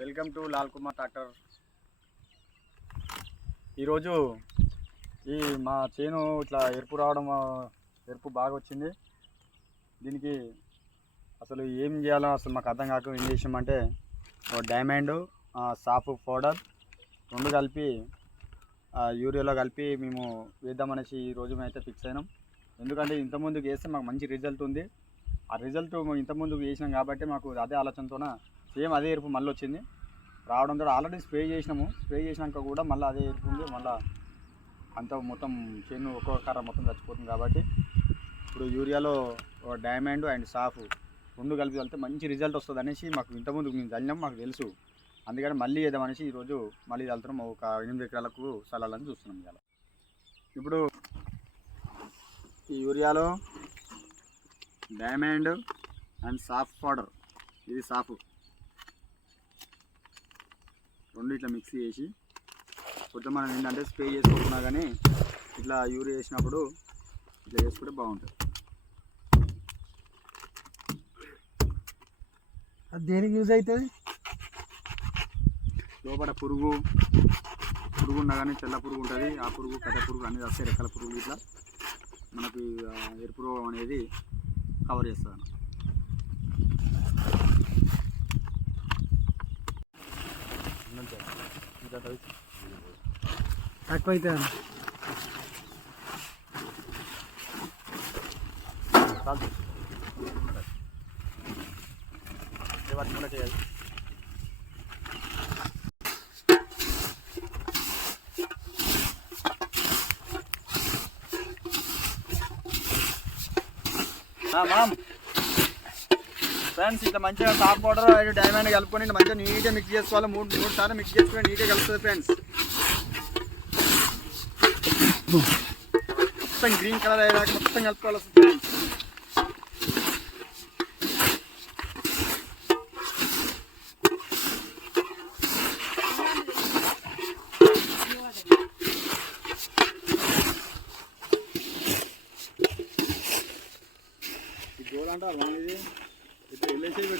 Welcome to Lal Kumar tractor. ఈరోజు ఈ మా చేను ఇట్లా ఎరుపు రావడం ఎరుపు బాగా వచ్చింది. దీనికి అసలు ఏం చేయాలో అసలు మాకు అర్థం కాక ఏం చేసామంటే డైమండ్ సాఫ్ పౌడర్ రెండు కలిపి యూరియాలో కలిపి మేము వేద్దామనేసి ఈ రోజు మేము అయితే ఫిక్స్ అయినాం. ఎందుకంటే ఇంతకుముందుకు వేస్తే మాకు మంచి రిజల్ట్ ఉంది. ఆ రిజల్ట్ ఇంతకుముందుకు వేసినాం కాబట్టి మాకు అదే ఆలోచనతోన సేమ్ అదే ఎరుపు మళ్ళీ వచ్చింది రావడంతో ఆల్రెడీ స్ప్రే చేసినాము. స్ప్రే చేసినాక కూడా మళ్ళీ అదే ఎరుపు మళ్ళీ అంత మొత్తం చేను ఒక్కొక్క కర్ర మొత్తం చచ్చిపోతుంది కాబట్టి ఇప్పుడు యూరియాలో డైమండ్ అండ్ సాఫ్ రెండు కలిపి వెళ్తే మంచి రిజల్ట్ వస్తుంది అనేసి మాకు ఇంతకుముందు మేము చల్లినాం మాకు తెలుసు. అందుకని మళ్ళీ చేద్దామనేసి ఈరోజు మళ్ళీ చల్లుతున్నాం. ఒక ఎనిమిది ఎకరాలకు చల్లాలని చూస్తున్నాం ఇవాళ. ఇప్పుడు ఈ యూరియాలో డైమండ్ అండ్ సాఫ్ పౌడర్. ఇది సాఫ్. రెండు ఇట్లా మిక్స్ చేసి కొంచెం మనం ఏంటంటే స్ప్రే చేసుకుంటున్నా కానీ ఇట్లా యూరియా వేసినప్పుడు ఇట్లా చేసుకుంటే బాగుంటుంది. అది దేనికి యూజ్ అవుతుంది? లోపల పురుగు పురుగు ఉన్నా కానీ తెల్ల పురుగు ఉంటుంది. ఆ పురుగు కట్ట పురుగు అనేది వస్తాయి రెక్కల పురుగు ఇట్లా. మనకి ఎరుపు రోగం అనేది కవర్ చేస్తుంది అన్నమాట. తక్కువ అవుతుంది చాలు. ఏ వాటి మూల చేయాలి మామ్ ఫ్రెండ్స్ ఇట్లా మంచిగా టాప్ పౌడర్ అండ్ డైమండ్ కలుపుకొని మంచిగా నీట్గా మిక్స్ చేసుకోవాలి. మూడు మూడు సార్లు మిక్స్ చేసుకొని నీట్గా కలుపుతుంది ఫ్రెండ్స్. మొత్తం గ్రీన్ కలర్ అయ్యేదాకా మొత్తం కలుపుకోవాలి ఫ్రెండ్స్ ఈ గోల్ అంటారు మనం ఇది ఇట్లా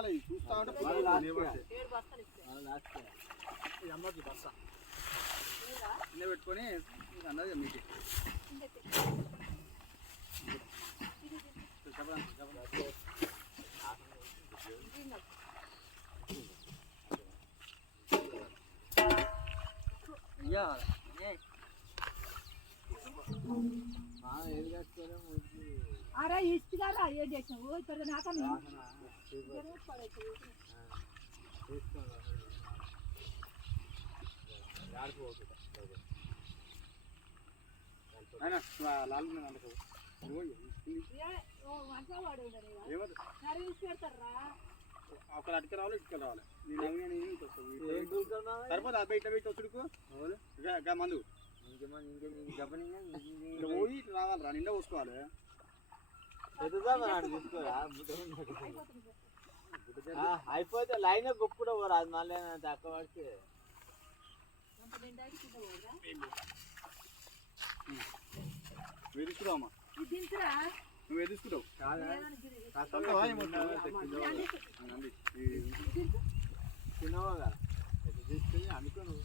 వెళ్ళాలి చూస్తా ఉంటే అమ్మకి బస్స కింద పెట్టుకొని అన్నది మీకు. ఇయ్యా, ఏ. అరే ఇస్తుగారా ఏం చేసినావు? ఇక్కడ నాక అక్కడ అటుక రావాలి ఇటుక రావాలి. సరిపోతే అబ్బాయి ఇట్లా పెట్టి వచ్చుడుకు ఇక- ఇక మందు ఇట్లా పోయి ఇట్లా రావాలి రా నిండా పోసుకోవాలి. అయిపోతే లైన్ గొప్ప రాదు మళ్ళీ తక్కువ పడితే. దించురా నువ్వు చిన్నవాగా తీసుకుని అనుకో నువ్వు.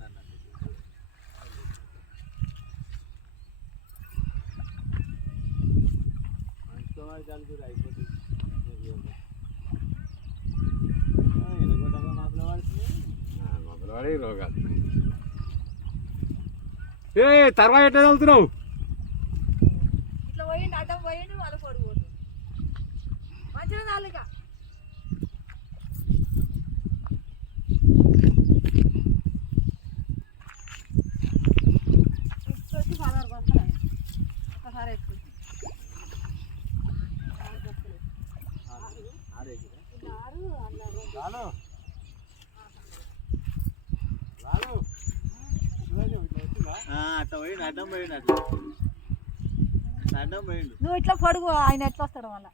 దానికి అయిపోతుంది. మొదలవాడే ఏ తర్వాత ఎట్లా వెళ్తున్నావు ఇట్లా పోయి అడ్డం పోయి వాళ్ళ పొడుగు మంచిగా అట్లా పోయిండు అడ్డం పోయిండు అట్లా. అడ్డం పోయిండు. నువ్వు ఇట్లా పొడుగు ఆయన ఎట్లా వస్తాడు మళ్ళా.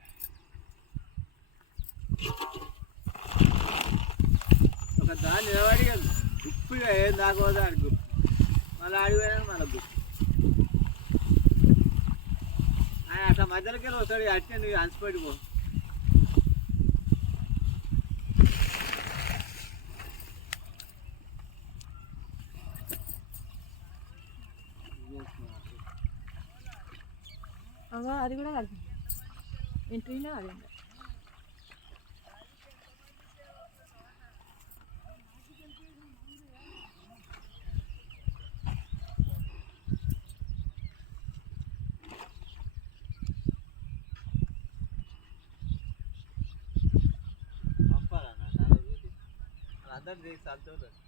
ఒక దాని నిలబడి గుప్పిగా ఏం దాకోదా అని గుప్పు. మళ్ళీ ఆడిపోయినా మళ్ళీ గుప్పు. ఆయన అట్లా మధ్యలోకి వెళ్ళి వస్తాడు అట్టే నువ్వు అలసిపోయి పో. అది కూడా కలిపి ఎంట్రీలో అది అందరు చేసి సంతోషం